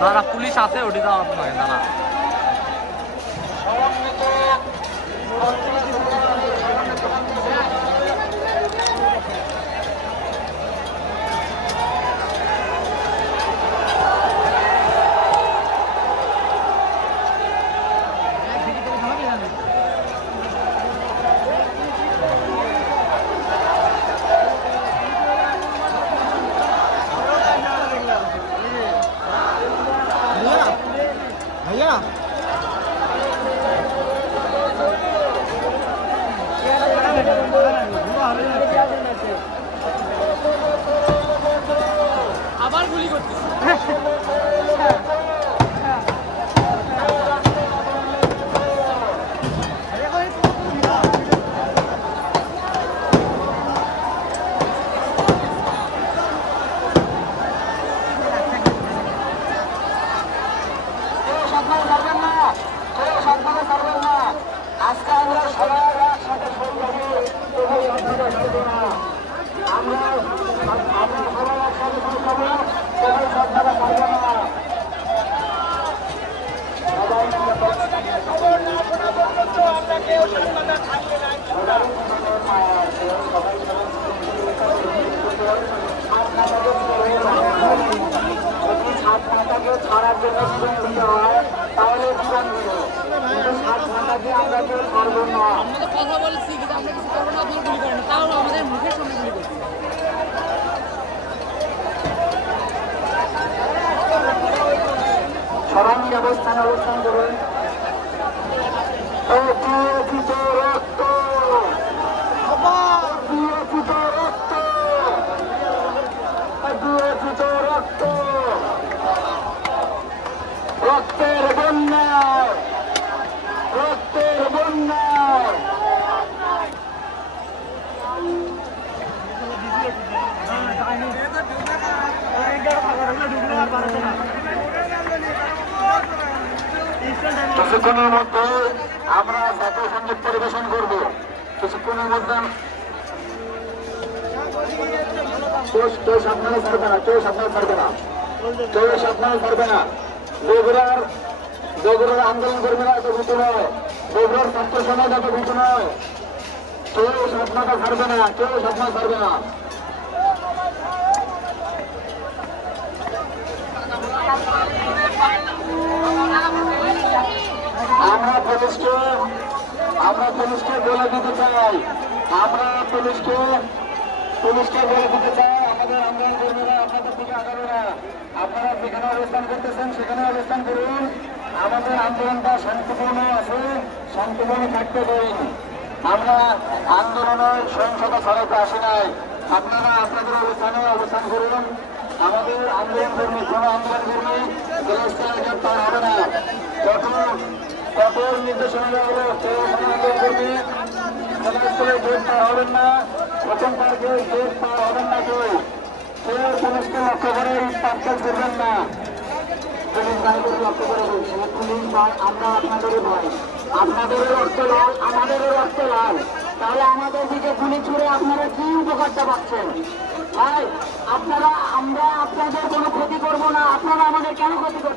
দাদা পুলিশ আছে ওটি যাওয়ার নয় দাদা भैया আবার গুলি করতেছে আজকে আমরা সবাই একসাথে আমরা সবাই একসাথে সবাই সরকারে পারবে না ছাড়ার জন্য জীবন দিতে হয় তাহলে জীবন দিল কিন্তু 7 ঘন্টা দিয়ে আমরা কেউ পারবো না। আমরা তো কথা বলছি কিন্তু আমরা কিছু করবো না আপনি গুলি করেন তাও আমাদের মুখের সামনে গুলি করছি সরানি অবস্থানে অবস্থান করুন রক্ত রক্ত রক্তের বন্যায় রক্তের বন্যায় কিছুক্ষণের মধ্যে আমরা জাতীয় সঙ্গীত পরিবেশন করব কিছুক্ষণের মধ্যে কেউ সাবধানে ছাড়বে না কেউ সাবধানে ছাড়বে না কেউ সাবধানে ছাড়বে না বগুড়ার আন্দোলন কর্মীরা এত ভীত নয় বগুড়ার ছাত্র সমাজ এত ভীত নয় কেউ সাবধানে ছাড়বে না কেউ সাবধানে ছাড়বে না আমরা পুলিশকে বলে দিতে চাই বলে দিতে চাই আমাদের আন্দোলন কর্মীরা আপনাদের দিকে আগাবে না আপনারা যেখানে অবস্থান করতেছেন সেখানে অবস্থান করুন আমাদের আন্দোলনটা শান্তিপূর্ণ আছে শান্তিপূর্ণ থাকতে পারেন আমরা আন্দোলনের সহিংসতা ছড়াতে আসি নাই আপনারা আপনাদের অবস্থানে অবস্থান করুন আমাদের আন্দোলন কর্মী কোন আন্দোলন কর্মী জেলাস্থলে গ্রেপ্তার হবে না কঠোর নির্দেশনা দেওয়া হলো কেউ আন্দোলন কর্মী জেলাস্থলে গ্রেপ্তার হবেন না প্রথম তারিখে গ্রেপ্তার হবেন না কেউ পুলিশকে লক্ষ্য করে পার্কেজ করবেন না পুলিশ ভাই করে লক্ষ্য করে বলছে পুলিশ ভাই আমরা আপনাদেরই ভাই আপনাদেরও রক্ত লাল আমাদেরও রক্ত লাল তাহলে আমাদের দিকে গুলি ছুড়ে আপনারা কি উপকারটা পাচ্ছেন ভাই আমরা আপনাদের কোনো ক্ষতি করবো না আপনারা আমাদের কেন ক্ষতি করছেন